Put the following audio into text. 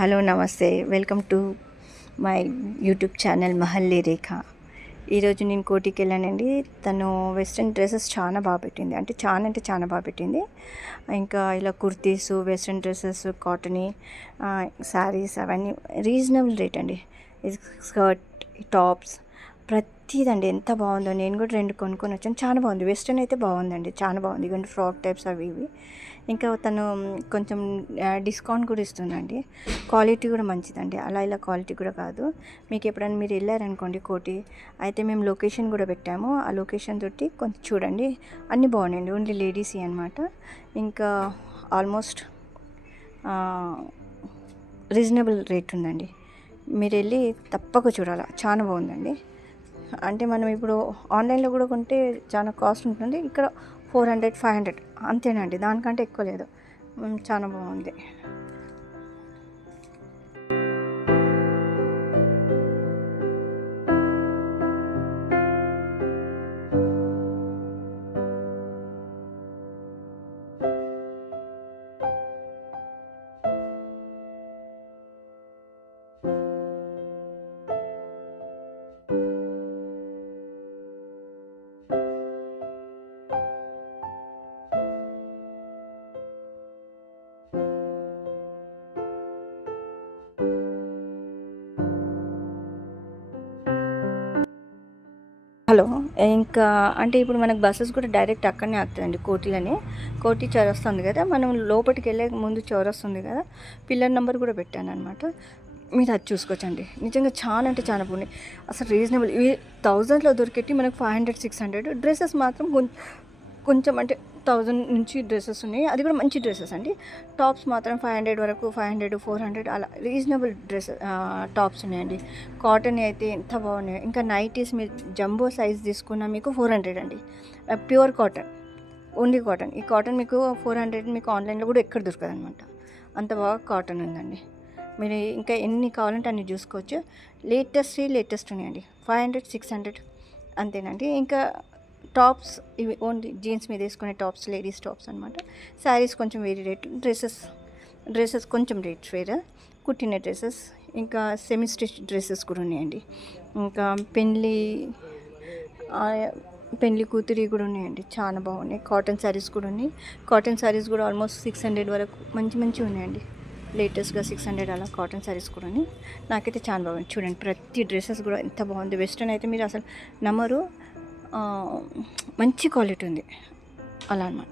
Hello నమస్తే, welcome to my YouTube channel Mahalli Rekha. ఈరోజు నేను కోటికి వెళ్ళానండి. తను వెస్ట్రన్ డ్రెస్సెస్ చాలా బాగా పెట్టింది, అంటే చాలా బాగా పెట్టింది. ఇంకా ఇలా కుర్తీస్, వెస్ట్రన్ డ్రెస్సెస్, కాటనీ శారీస్ అవన్నీ రీజనబుల్ రేట్ అండి. స్కర్ట్, టాప్స్ ప్రతిదండి ఎంత బాగుందో. నేను కూడా 2 కొనుక్కొని వచ్చాను. చాలా బాగుంది. వెస్ట్రన్ అయితే బాగుందండి, చాలా బాగుంది. ఇక ఫ్రాక్ టైప్స్ అవి ఇవి. ఇంకా తను కొంచెం డిస్కౌంట్ కూడా ఇస్తుందండి. క్వాలిటీ కూడా మంచిదండి, అలా ఇలా క్వాలిటీ కూడా కాదు. మీకు ఎప్పుడైనా మీరు వెళ్ళారనుకోండి కోటి, అయితే మేము లొకేషన్ కూడా పెట్టాము. ఆ లొకేషన్ తోటి కొంచెం చూడండి, అన్నీ బాగున్నాయండి. ఓన్లీ లేడీస్ అనమాట. ఇంకా ఆల్మోస్ట్ రీజనబుల్ రేట్ ఉందండి. మీరు వెళ్ళి తప్పక చూడాలి, చాలా బాగుందండి. అంటే మనం ఇప్పుడు ఆన్లైన్లో కూడా కొంటే చాలా కాస్ట్ ఉంటుంది. ఇక్కడ 400, 500 అంతేనండి, దానికంటే ఎక్కువ లేదు. చాలా బాగుంది. హలో, ఇంకా అంటే ఇప్పుడు మనకు బస్సెస్ కూడా డైరెక్ట్ అక్కడనే ఆగుతుందండి, కోటిలోనే. కోటి చౌరస్తా ఉంది కదా, మనం లోపలికి వెళ్ళే ముందు చౌరస్తా ఉంది కదా, పిల్లర్ నెంబర్ కూడా పెట్టాను అనమాట. మీరు అది చూసుకోవచ్చండి. నిజంగా చాలా అంటే చాలా బాగున్నాయి. అసలు రీజనబుల్. ఇవి 1000లో దొరికేటి మనకు 500, 600. డ్రెస్సెస్ మాత్రం కొంచెం అంటే 1000 నుంచి డ్రెస్సెస్ ఉన్నాయి, అది కూడా మంచి డ్రెస్సెస్ అండి. టాప్స్ మాత్రం 500 వరకు, 500, 400 అలా రీజనబుల్ డ్రెస్సెస్ టాప్స్ ఉన్నాయండి. కాటన్ అయితే ఎంత బాగున్నాయి. ఇంకా నైటీస్ మీరు జంబో సైజ్ తీసుకున్నా మీకు 400 అండి. Pure cotton, only cotton. ఈ కాటన్ మీకు 400 మీకు ఆన్లైన్లో కూడా ఎక్కడ దొరకదు అనమాట. అంత బాగా కాటన్ ఉందండి. మీరు ఇంకా ఎన్ని కావాలంటే అన్ని చూసుకోవచ్చు. లేటెస్ట్ ఉన్నాయండి. 500, 600 అంతేనండి. ఇంకా టాప్స్ ఇవి ఓన్లీ జీన్స్ మీద వేసుకునే టాప్స్, లేడీస్ టాప్స్ అనమాట. శారీస్ కొంచెం వేరే రేట్, డ్రెస్సెస్ కొంచెం రేట్స్ వేరే, కుట్టిన డ్రెస్సెస్, ఇంకా సెమీ స్టిచ్ డ్రెస్సెస్ కూడా ఉన్నాయండి. ఇంకా పెళ్ళి కూతురి కూడా ఉన్నాయండి, చాలా బాగున్నాయి. కాటన్ శారీస్ కూడా ఉన్నాయి. కాటన్ శారీస్ కూడా ఆల్మోస్ట్ 600 వరకు మంచి ఉన్నాయండి. లేటెస్ట్గా 600 అలా కాటన్ శారీస్ కూడా ఉన్నాయి. నాకైతే చాలా బాగుంది. చూడండి, ప్రతి డ్రెస్సెస్ కూడా ఎంత బాగుంది. వెస్ట్రన్ అయితే మీరు అసలు నమ్మరు, మంచి క్వాలిటీ ఉంది అలా అనమాట.